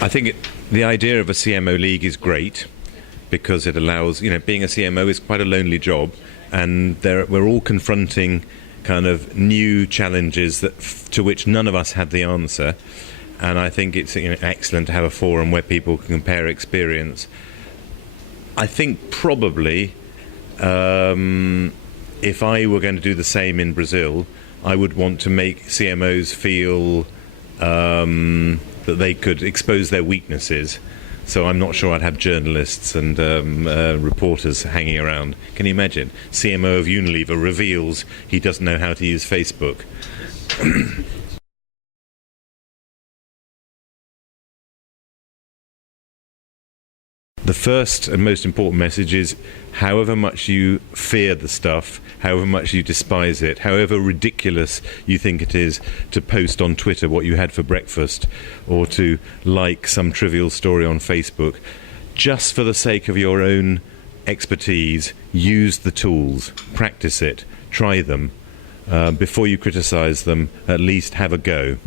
I think the idea of a CMO League is great because it allows, being a CMO is quite a lonely job, and we're all confronting kind of new challenges to which none of us had the answer. And I think it's excellent to have a forum where people can compare experience. I think probably if I were going to do the same in Brazil, I would want to make CMOs feel that they could expose their weaknesses. So I'm not sure I'd have journalists and reporters hanging around. Can you imagine? CMO of Unilever reveals he doesn't know how to use Facebook. The first and most important message is, however much you fear the stuff, however much you despise it, however ridiculous you think it is to post on Twitter what you had for breakfast or to like some trivial story on Facebook, just for the sake of your own expertise, use the tools, practice it, try them. Before you criticize them, at least have a go.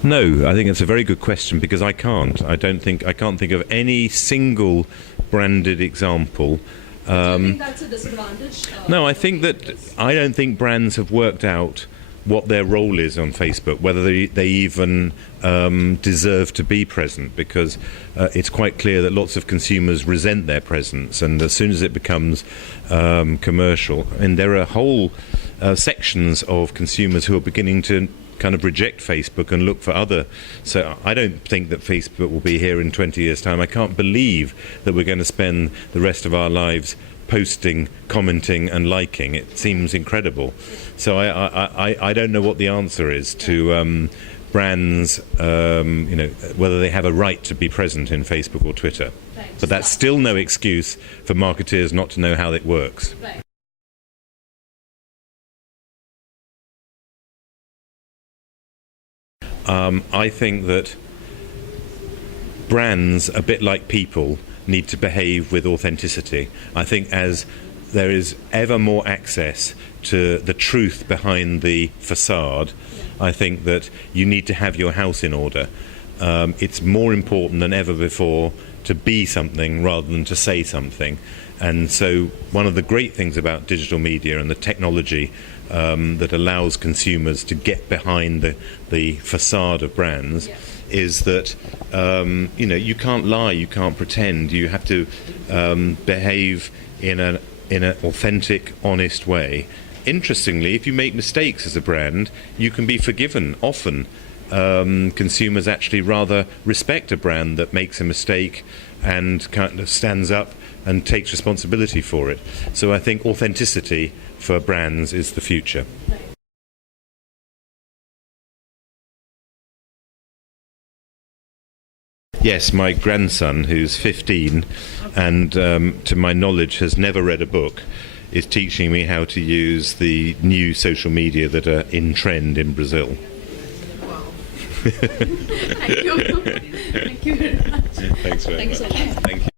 No, I think it's a very good question because I can't think of any single branded example. Do you think that's a disadvantage? No, I don't think brands have worked out what their role is on Facebook, whether they even deserve to be present, because it's quite clear that lots of consumers resent their presence, and as soon as it becomes commercial, and there are whole sections of consumers who are beginning to kind of reject Facebook and look for other. So I don't think that Facebook will be here in 20 years' time. I can't believe that we're going to spend the rest of our lives posting, commenting and liking. It seems incredible. So I don't know what the answer is to brands, whether they have a right to be present in Facebook or Twitter. But that's still no excuse for marketeers not to know how it works. I think that brands, a bit like people, need to behave with authenticity. I think as there is ever more access to the truth behind the facade, I think that you need to have your house in order. It's more important than ever before to be something rather than to say something. And so one of the great things about digital media and the technology that allows consumers to get behind the facade of brands is that you can't lie, you can't pretend. You have to behave in an authentic, honest way. Interestingly, if you make mistakes as a brand, you can be forgiven. Often consumers actually rather respect a brand that makes a mistake and kind of stands up and takes responsibility for it. So I think authenticity for brands is the future. Yes, my grandson, who's 15 and to my knowledge has never read a book, is teaching me how to use the new social media that are in trend in Brazil. Wow. Thank you. Thank you very much. Thanks very much. Thanks so much. Thank you.